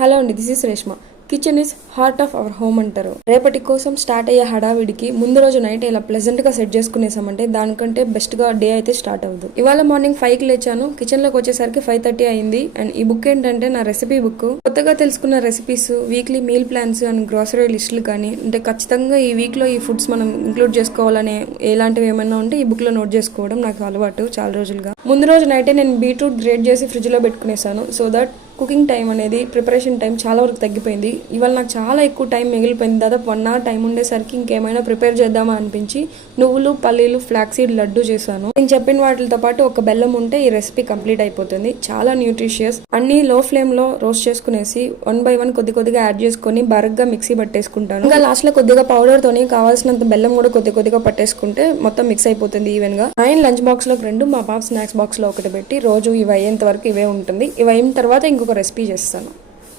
Hello అండి, this is Reshma. Kitchen is heart of our home అంటారు. రేపటి కోసం స్టార్ట్ అయ్యే హడావిడికి ముందు రోజు నైట్ ఇలా ప్లెజెంట్ గా సెట్ చేసుకునేసామంటే దానికంటే బెస్ట్ గా డే అయితే స్టార్ట్ అవ్వదు. ఇవాళ మార్నింగ్ 5 కి లేచాను. కిచెన్ లోకి వచ్చేసరికి 5:30 అయింది. అండ్ ఈ బుక్ ఏంటంటే నా రెసిపీ బుక్. కొత్తగా తెలుసుకున్న recipes, weekly meal plans and grocery లిస్టులు కానీ, అంటే ఖచ్చితంగా ఈ వీక్ లో ఈ ఫుడ్స్ మనం ఇంక్లూడ్ చేసుకోవాలనే ఎలాంటివి ఏమైనా ఉంటే ఈ బుక్ లో నోట్ చేసుకోవడం నాకు అలవాటు చాలా రోజులుగా. ముందు రోజు నైటే నేను బీట్రూట్ గ్రేట్ చేసి ఫ్రిడ్జ్ లో పెట్టుకునేసాను. సో దట్ కుకింగ్ టైం అనేది, ప్రిపరేషన్ టైం చాలా వరకు తగ్గిపోయింది. ఇవాళ నాకు చాలా ఎక్కువ టైం మిగిలిపోయింది. దాదాపు 1 hour టైం ఉండేసరికి ఇంకేమైనా ప్రిపేర్ చేద్దామా అనిపించి నువ్వులు, పల్లీలు, ఫ్లాక్స్ సీడ్ లడ్డు చేశాను. నేను చెప్పిన వాటితో పాటు ఒక బెల్లం ఉంటే ఈ రెసిపీ కంప్లీట్ అయిపోతుంది. చాలా న్యూట్రిషియస్. అన్ని లో ఫ్లేమ్ లో రోస్ట్ చేసుకునేసి 1 by 1 కొద్దిగా యాడ్ చేసుకుని బరగ్గా మిక్సీ పట్టేసుకుంటాను. ఇంకా లాస్ట్ లో కొద్దిగా పౌడర్ తోని కావాల్సినంత బెల్లం కూడా కొద్దిగా పట్టేసుకుంటే మొత్తం మిక్స్ అయిపోతుంది ఈవెన్ గా. ఆయన లంచ్ బాక్స్ లో 2, మా పాప స్నాక్స్ బాక్స్ లో 1 పెట్టి రోజు ఇవి అయ్యేంత వరకు ఇవే ఉంటుంది. ఇవి అయిన తర్వాత ఇంకొక రెసిపీ చేస్తాను.